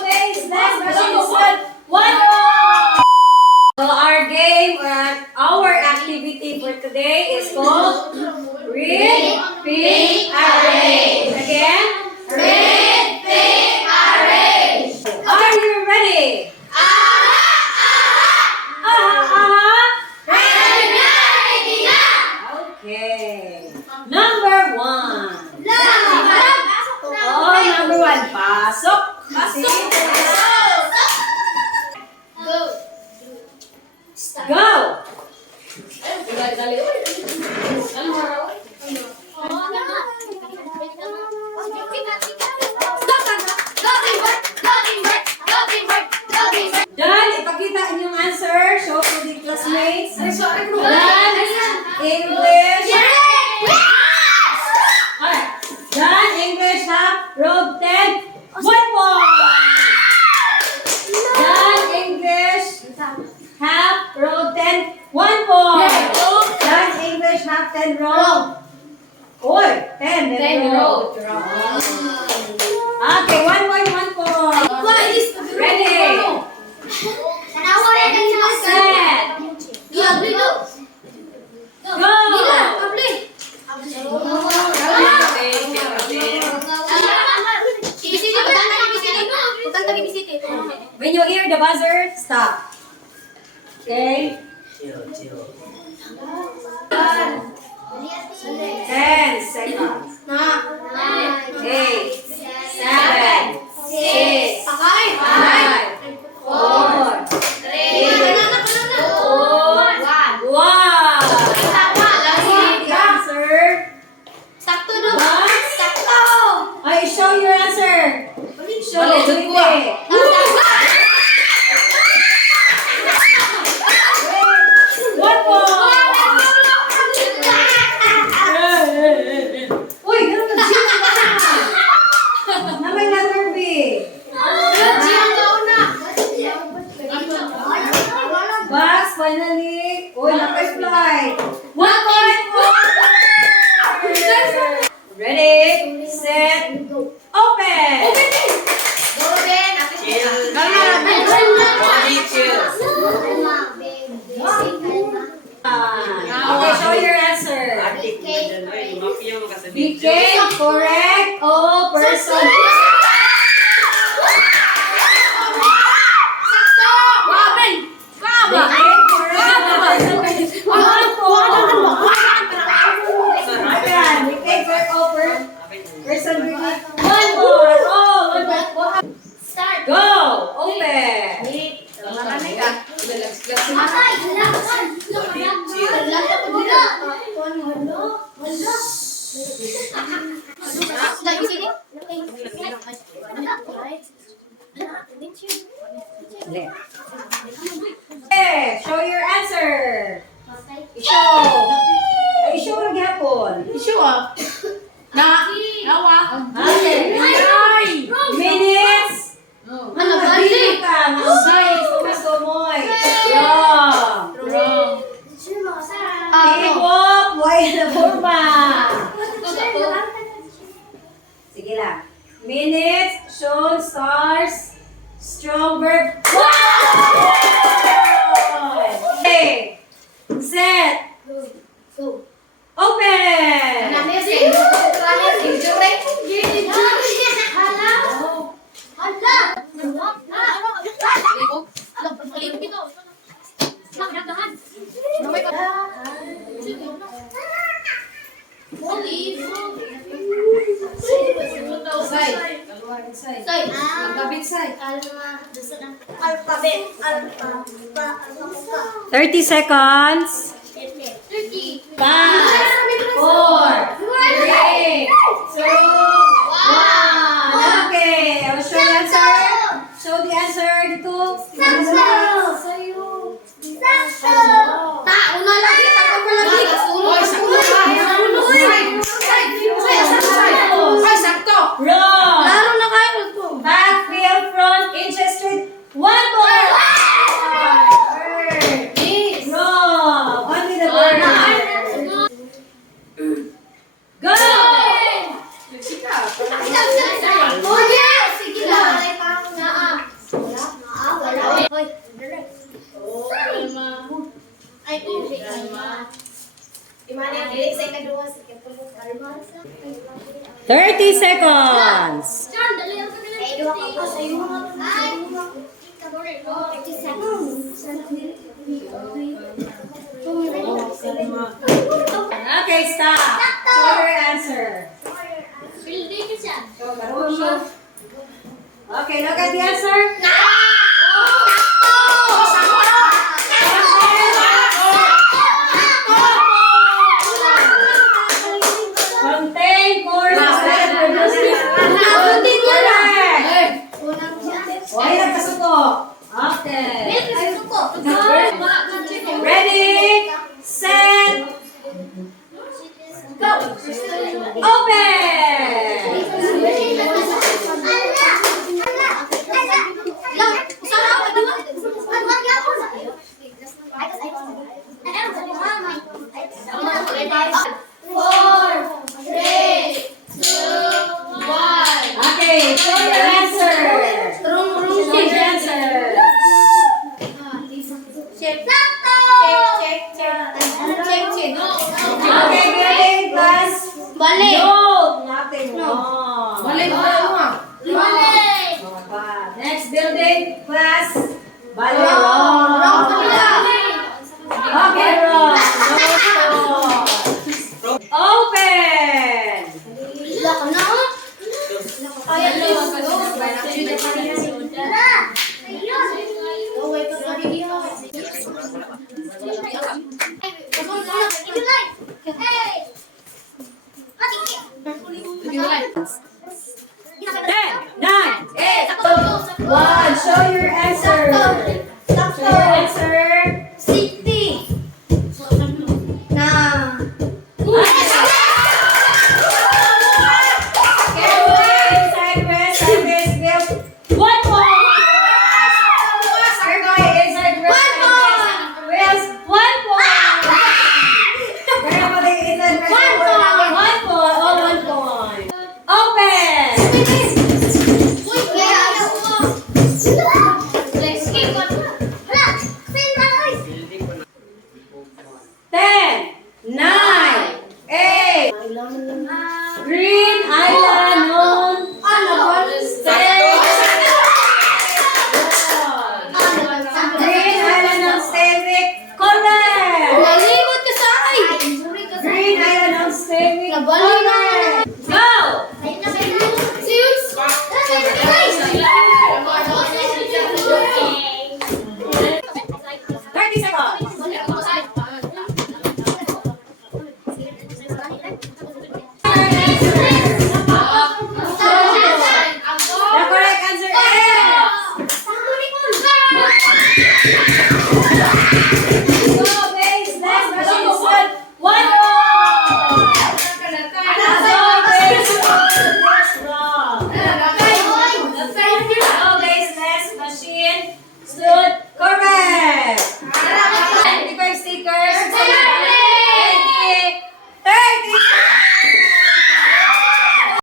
base, next question is good. 1-0. So our game or our activity for today is called Read, Pick, Arrange. Again? Read, pick, arrange. Are you ready? Ready na. Okay. Number 1. Oh, number 1. Pasok. Go. Done. Ipakita inyong answer. Show to the classmates. Done. English. Done. English half. Row 10. 1 point. Done. English half. Row 10. 1 point. Done. English half 10 row. Oy, 10 row. Okay, 1 point, 1 point. Ready? Set. Go. When you hear the buzzer, stop. Okay? 10 seconds. 8, 7, 6, 5, 4, 3, 2, 1. The answer. Ay, show your answer. Show it. One more. Uy, ganun ka siya. Na may letter B. Box, finally. Uy, nakay-fly. 1 point. Ready, set, open. Okay, show your answer. Became correct all person. Became correct all person. 1 point. Became correct all person. 1 point. Oh, 1 point. Go, open. Okay, show your answer. I-show lang yapon. Minutes. Sige lang. Minutes, shown, stars, strong verb. Okay. Set. Open. Alphabet. 30 seconds. 5, 4, 3, 2, 1. Okay, I'll show the answer. Show the answer dito. Wrong. Backfield, front, inches, street. 1 point. Wrong. Only the bird. Go. seconds. Okay, stop. Show your answer. Okay, look at the answer. Contain more than producing. Correct. Why nagkasuko? Okay. Ready, set, go. Open. Okay, show your answer. Show your answer. Okay, building plus. No, nothing wrong. Next building plus. Bale, wrong. Okay, wrong. No. Open. Ten, nine, eight, one. Show your answer. Show your answer. One point. We're going inside wheels. 1 point. We're going inside wheels. 1 point. Oh, 1 point. Open. 10, 9, 8. Green Island on Green Island on Stevik. Correct. Green Island on Stevik. Correct. Go. 30 seconds. The correct answer is go base less machine stood 1 Go base wrong. Go base less machine stood